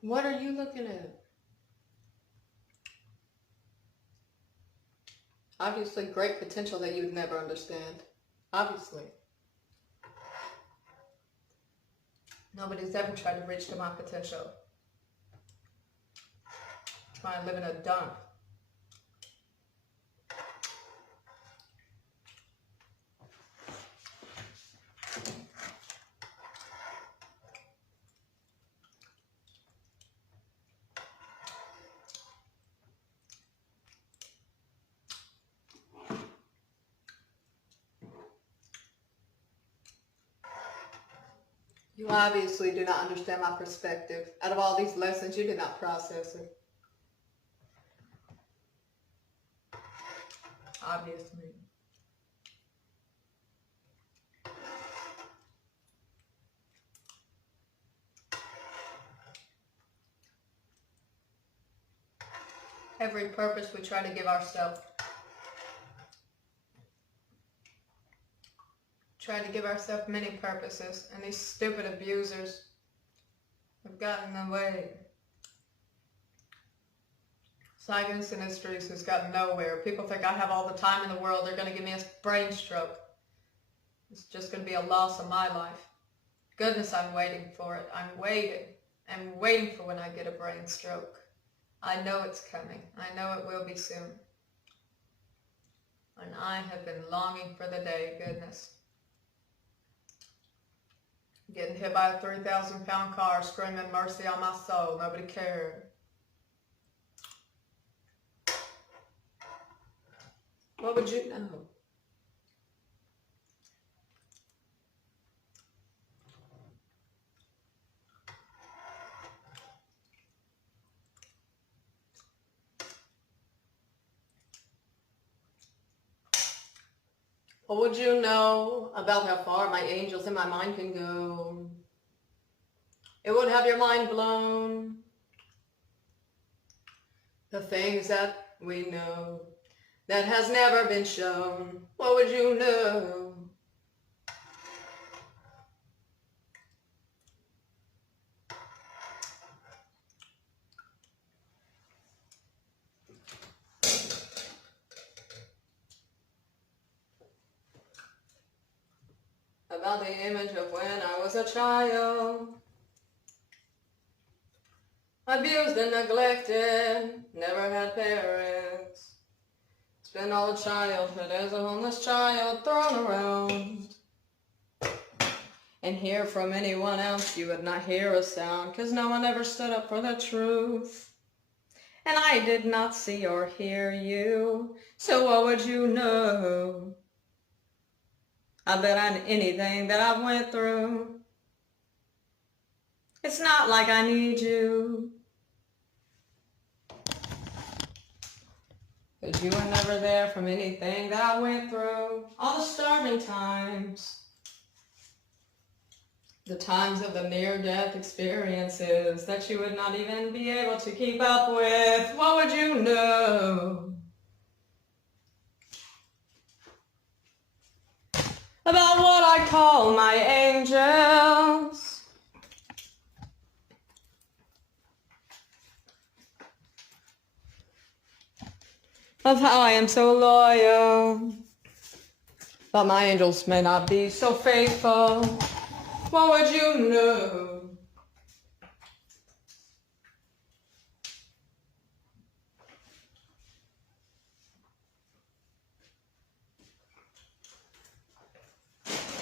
What are you looking at? Obviously, great potential that you'd never understand. Obviously. Nobody's ever tried to reach to my potential. Trying to live in a dump. You obviously do not understand my perspective. Out of all these lessons, you did not process it. Obviously. Every purpose we try to give ourselves. Try to give ourselves many purposes, and these stupid abusers have gotten in the way. Cygnus Industries has gotten nowhere. People think I have all the time in the world. They're going to give me a brain stroke. It's just going to be a loss of my life. Goodness, I'm waiting for it. I'm waiting for when I get a brain stroke. I know it's coming. I know it will be soon. And I have been longing for the day, goodness. Getting hit by a 3,000-pound car, screaming mercy on my soul. Nobody cared. What would you know? What would you know about how far my angels and my mind can go? It would have your mind blown. The things that we know that has never been shown. What would you know? About the image of when I was a child. Abused and neglected, never had parents. Spent all childhood as a homeless child thrown around. And hear from anyone else, you would not hear a sound, 'cause no one ever stood up for the truth. And I did not see or hear you, so what would you know? I bet on anything that I went through. It's not like I need you. But you were never there from anything that I went through. All the starving times. The times of the near-death experiences that you would not even be able to keep up with. What would you know? About what I call my angels. Of how I am so loyal, but my angels may not be so faithful. What would you know?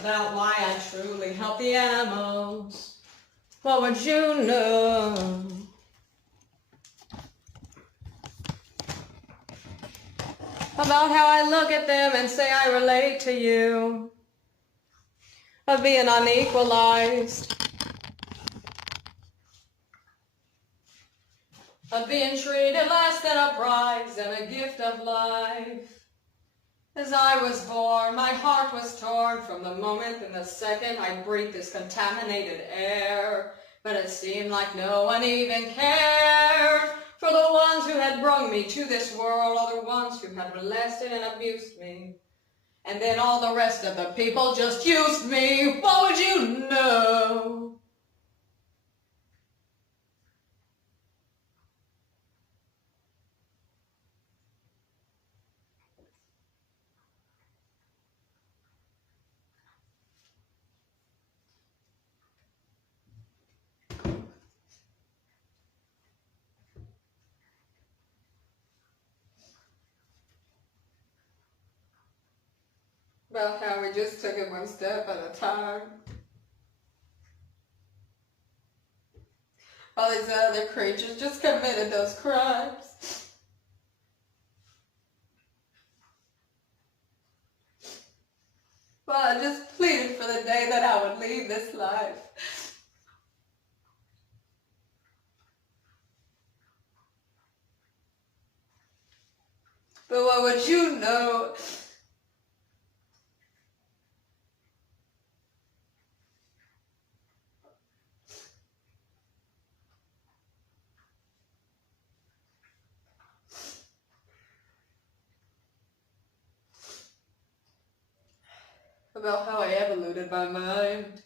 About why I truly help the animals. What would you know? About how I look at them and say I relate to you. Of being unequalized. Of being treated less than a prize and a gift of life. As I was born, my heart was torn from the moment and the second I breathed this contaminated air. But it seemed like no one even cared. For the ones who had brought me to this world are the ones who had molested and abused me. And then all the rest of the people just used me. What would you know? About how we just took it one step at a time. All these other creatures just committed those crimes. Well, I just pleaded for the day that I would leave this life. But what would you know? About how I evolved my mind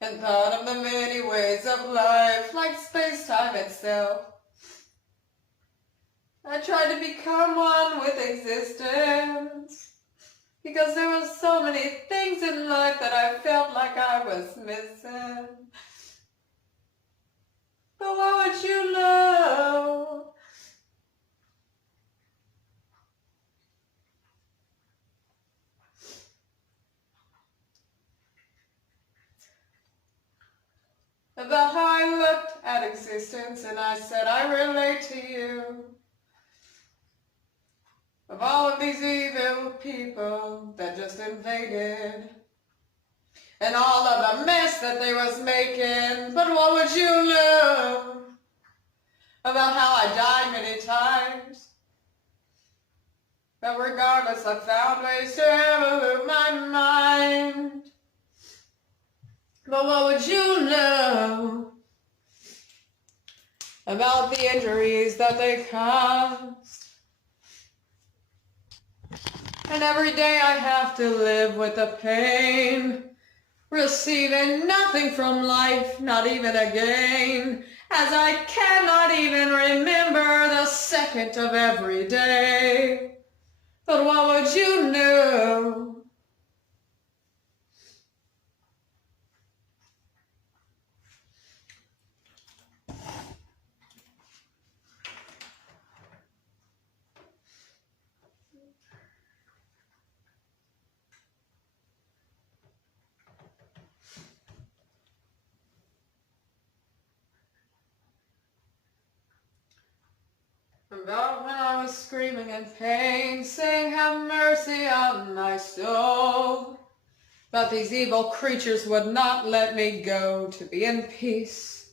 and thought of the many ways of life, like space-time itself. I tried to become one with existence, because there were so many things in life that I felt like I was missing. But what would you know? About how I looked at existence and I said, I relate to you. Of all of these evil people that just invaded, and all of the mess that they was making. But what would you know about how I died many times? But regardless, I found ways to evolve my mind. But what would you know about the injuries that they caused? And every day I have to live with the pain, receiving nothing from life, not even a gain, as I cannot even remember the second of every day. But what would you know? About when I was screaming in pain, saying, have mercy on my soul. But these evil creatures would not let me go to be in peace.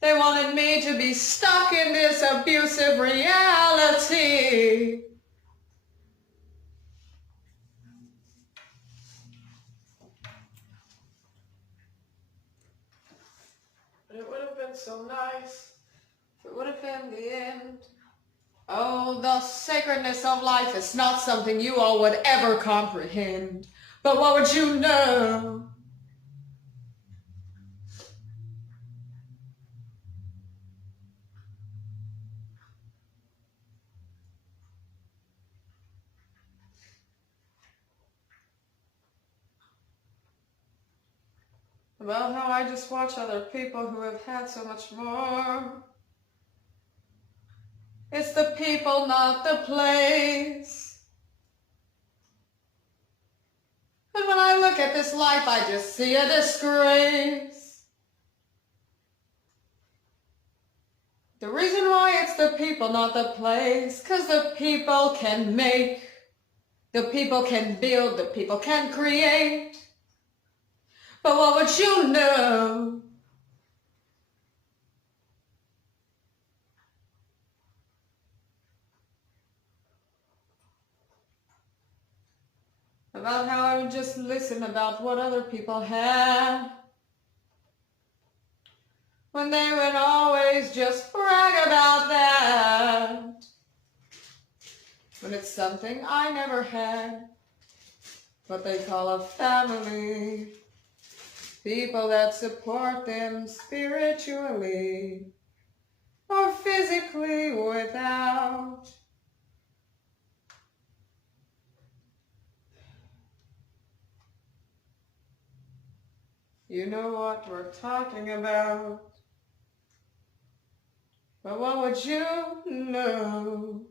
They wanted me to be stuck in this abusive reality. But it would have been so nice. It would have been the end. Oh, the sacredness of life is not something you all would ever comprehend. But what would you know? About how I just watch other people who have had so much more. It's the people, not the place. And when I look at this life, I just see a disgrace. The reason why it's the people, not the place, 'cause the people can make, the people can build, the people can create. But what would you know? About how I would just listen about what other people had, when they would always just brag about that, when it's something I never had, what they call a family, people that support them spiritually or physically without. You know what we're talking about. But what would you know?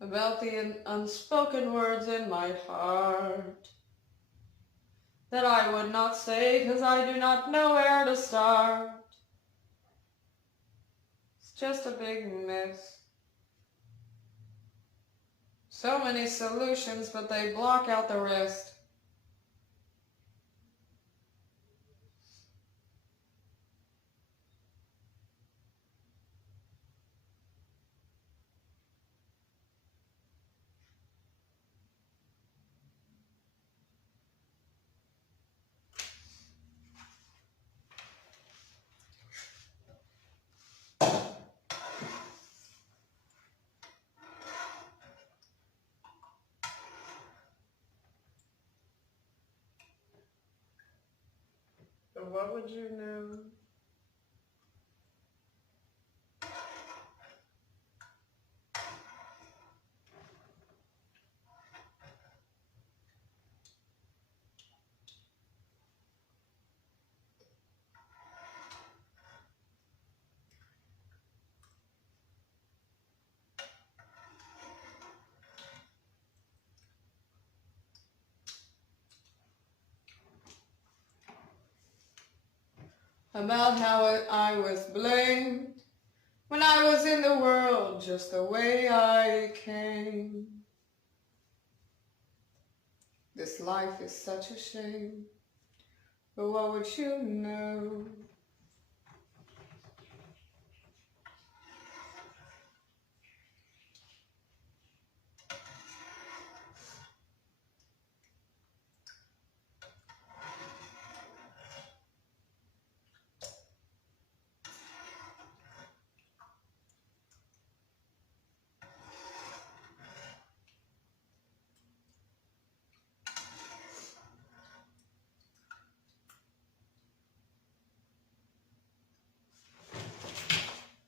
about the unspoken words in my heart that I would not say 'cause I do not know where to start. It's just a big mess. So many solutions, but they block out the rest. But what would you know? About how I was blamed when I was in the world just the way I came. This life is such a shame, but what would you know?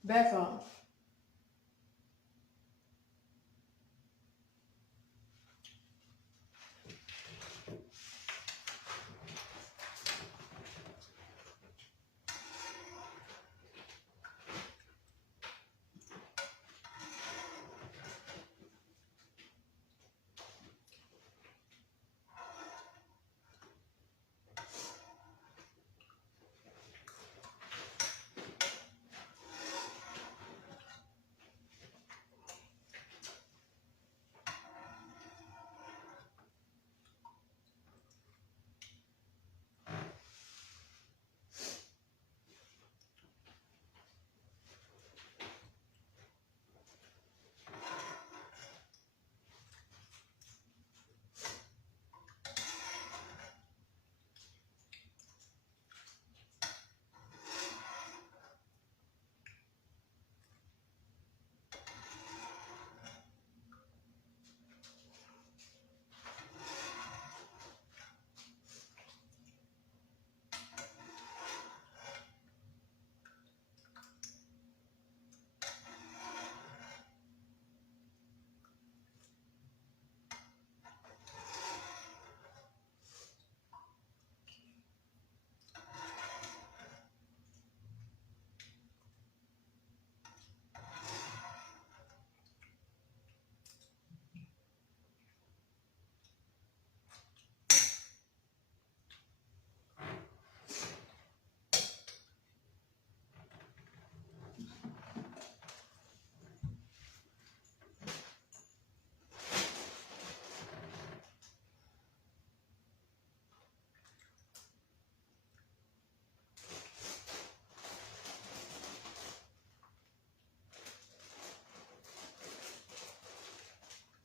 Back off.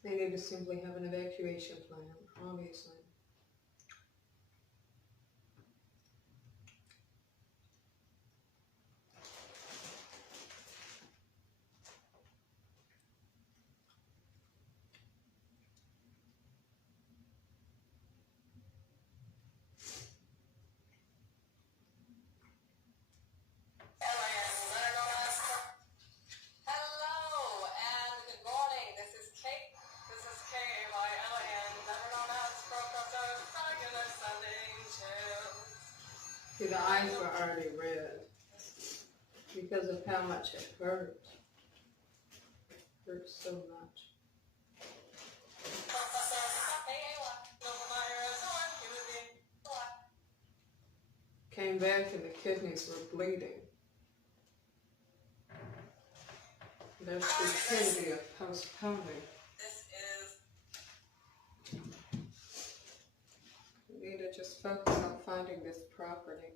They need to simply have an evacuation plan, obviously. See, the eyes were already red because of how much it hurt. It hurt so much. Came back and the kidneys were bleeding. There's stupidity of postponing. We need to just focus on finding this property.